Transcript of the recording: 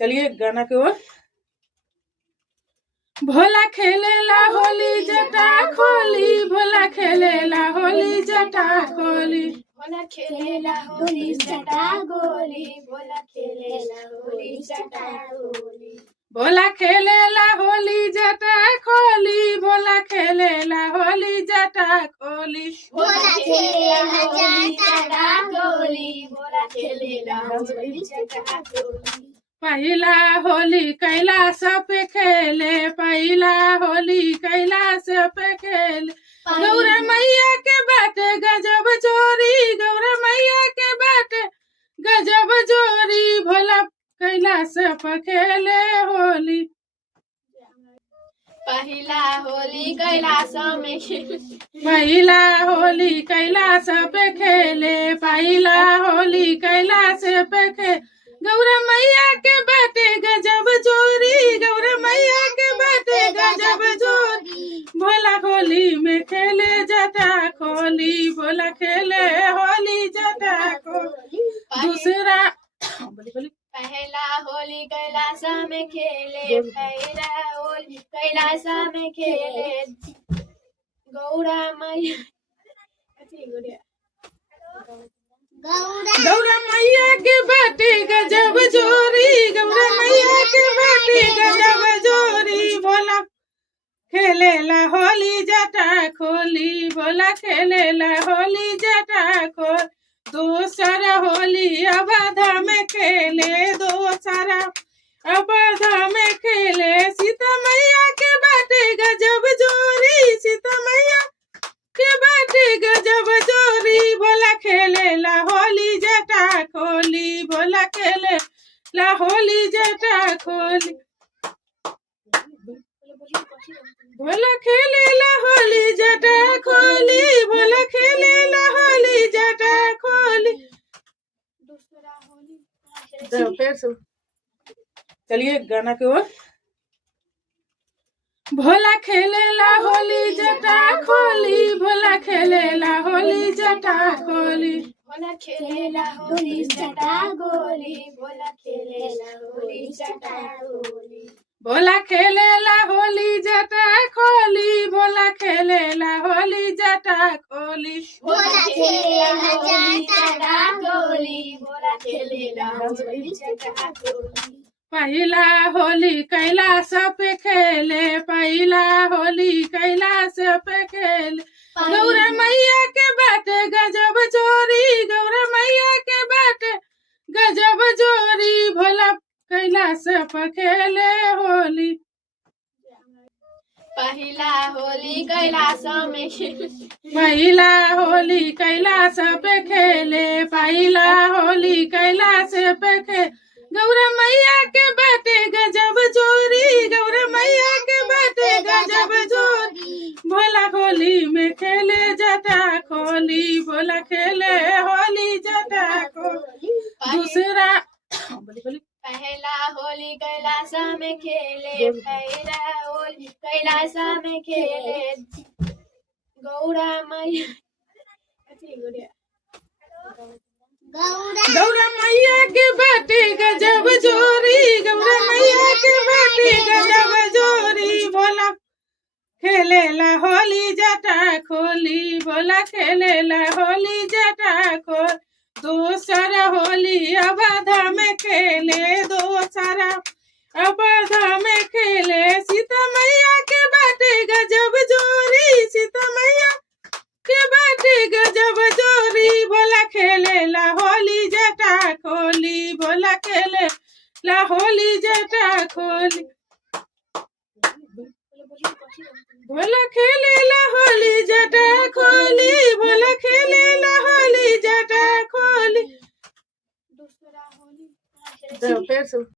चलिए गाना की ओर। भोला खेलेला होली जटा खोली, भोला खेलेला होली जटा खोली, भोला खेलेला होली जटा गोली, भोला खेलेला होली जटा गोली, भोला खेलेला होली जटा खोली, भोला खेलेला होली जटा खोली, भोला खेलेला होली जटा गोली, भोला खेलेला होली जटा गोली। पहिला होली कैलाश पे खेले, पहिला होली कैलाश पे खेले, गौरा मैया के बाटे गजब जोरी, गौरा मैया के बाटे गजब जोरी, भोला कैलाश पे खेले होली। पहिला होली कैलाश में खेले, पहिला होली कैलाश पे खेले, पहिला होली कैलाश पे खेले, गौरा मैया के बाटे गजब जोरी, गौरा मैया के बाटे गजब जोरी, भोला होली में खेले जटा खोली, भोला खेले होली जटा खोली। दूसरा पहला होली कैलाश में खेले, पहला होली कैलाश में खेले, गौरा मैया गौरा मैया के बाटे गजब जोरी, गौरा मैया के बाटे गजब जोरी, भोला खेलेला होली जटा खोली, भोला खेलेला होली जटा खोली। दूसरा होली अवधा में खेले, दूसरा अवधा में खेले, सीता मैया के बाटे गजब जोरी, सीता मैया के बाटे गजब जोरी, भोला खेलेला होली जटा खोली, भोला खेलेला होली जटा खोली, भोला खेलेला होली जटा खोली, भोला खेलेला होली जटा खोली। दूसरा होली फिर से चलिए गाना की ओर। भोला खेलेला होली जटा खोली, भोला खेलेला होली जटा खोली, भोला खेलेला होली जटा गोली, भोला खेलेला होली जटा गोली, भोला खेलेला होली जटा खोली, भोला खेलेला होली जटा खोली, भोला खेलेला होली जटा गोली, भोला खेलेला होली जटा गोली। पहिला होली कैलाश पे खेले, पहिला होली कैलाश पे खेले, गौरा मैया के बाटे गजब जोरी, गौरा मैया के बाटे गजब जोरी, भोला कैलाश पे खेले होली। पहिला होली कैलाश में खेले, पहिला होली कैलाश पे खेले, पहिला होली कैलाश पे खेले, गौरा मैया के बाटे गजब जोरी, गौरा मैया के बाटे गजब जोरी, भोला होली में खेले जटा खोली, भोला खेले होली जटा खोली। दूसरा पहला होली कैलाश में खेले, पहला होली कैलाश में खेले, गौरा मैया गौरा मैया के बाटे गजब जोरी, गौरा मैया के बाटे गजब जोरी, भोला खेलेला होली जटा खोली, भोला खेलेला होली जटा खोली। दूसरा होली अवधा में खेले, दूसरा अवधा में खेले, सीता मैया के बाटे गजब जोरी, सीता मैया के बाटे गजब जोरी, भोला खेलेला होली जटा खोली, भोला खेलेला होली जटा खोली, भोला खेलेला होली जटा खोली, भोला खेलेला होली जटा खोली। दूसरा होली फिर से